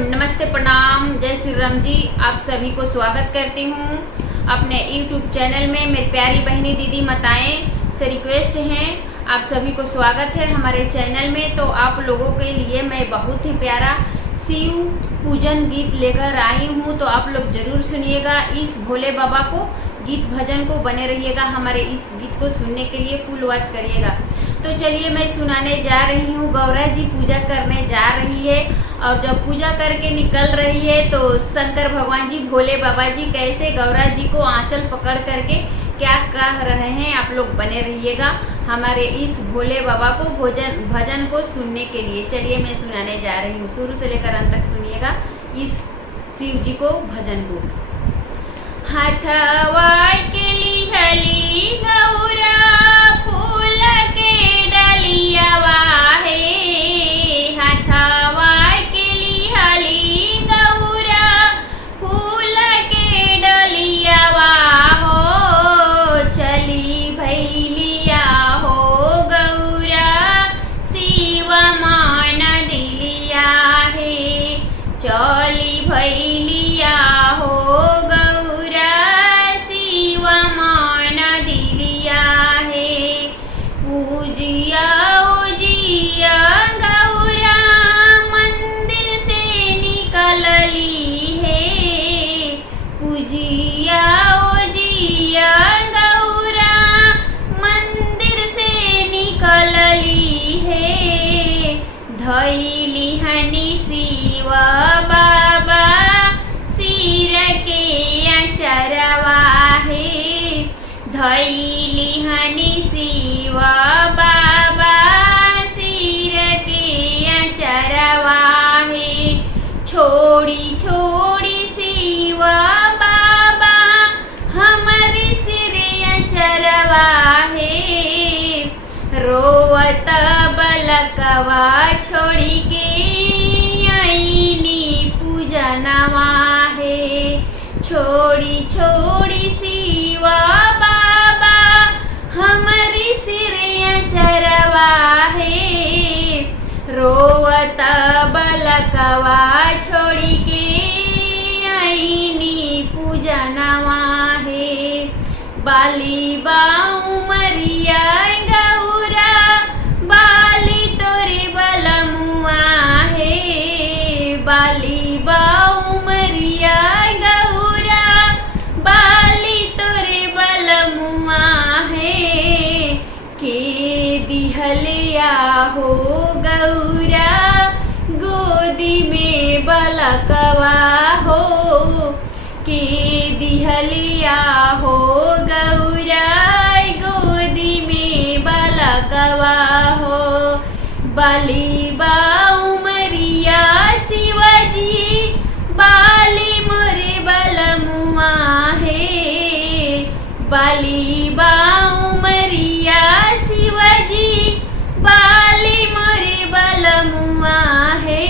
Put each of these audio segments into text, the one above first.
नमस्ते, प्रणाम, जय श्री राम जी। आप सभी को स्वागत करती हूँ अपने YouTube चैनल में। मेरी प्यारी बहनी दीदी माताएं से रिक्वेस्ट है, आप सभी को स्वागत है हमारे चैनल में। तो आप लोगों के लिए मैं बहुत ही प्यारा शिव पूजन गीत लेकर आई हूँ, तो आप लोग जरूर सुनिएगा। इस भोले बाबा को गीत भजन को बने रहिएगा, हमारे इस गीत को सुनने के लिए फुल वॉच करिएगा। तो चलिए मैं सुनाने जा रही हूँ। गौरा जी पूजा करने जा रही है और जब पूजा करके निकल रही है तो शंकर भगवान जी, भोले बाबा जी कैसे गौरा जी को आंचल पकड़ करके क्या कह रहे हैं, आप लोग बने रहिएगा हमारे इस भोले बाबा को भजन को सुनने के लिए। चलिए मैं सुनाने जा रही हूँ, शुरू से लेकर अंत तक सुनिएगा इस शिव जी को भजन को। हथवा के लिहली गौरा फूल के डलियावा है, हथवा के लिहली गौरा फूल के डलियावा हो, चली भैलिया हो गौरा शिव मान दिलिया है, चली भैलिया हो पूजिया उजिया गौरा मंदिर से निकलली है, पूजिया उजिया गौरा मंदिर से निकलली है, धैली हनी शिव बाबा सिर के अचरवा है, धैली हनी शिव बाबा सिर के अचरवा है, छोड़ी छोड़ी शिव बाबा हमारे सिर अचरवा है, रोवत बलकवा छोड़ी के आईनी पूजनवा है, छोड़ी छोड़ी शिव बाबा हमारी सिर अचरवा है, रोवत बलकवा छोड़ी के आईनी पूजनवा है, बाली बाऊ मरिया गौरा बाली तोरे बलमुआ है, बाली बाऊ मरिया गौरा बाली तोरे बलमुआ है, के दिहलिया हो गौरा गोदी में बलकवा हो, के दिहलिया हो गौरा गोदी में बलकवा हो, बाली बाऊ मरिया शिवजी बाली मोरे बलमुआ है, बाली बाऊ मरिया शिवजी बाली मोरे बलमुआ है,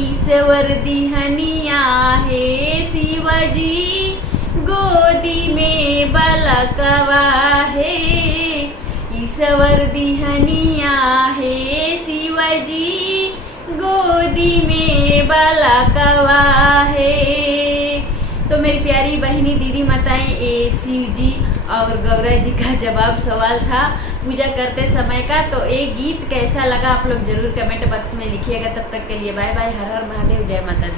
ईश्वर दिहनिया है शिवजी गोदी में बलकवा है, ईश्वर दिहनिया है शिवजी गोदी में बलकवा है। तो मेरी प्यारी बहनी दीदी माताएं, ये शिव जी और गौरा जी का जवाब सवाल था पूजा करते समय का। तो ये गीत कैसा लगा आप लोग जरूर कमेंट बॉक्स में लिखिएगा। तब तक के लिए बाय बाय, हर हर महादेव, जय माता दी।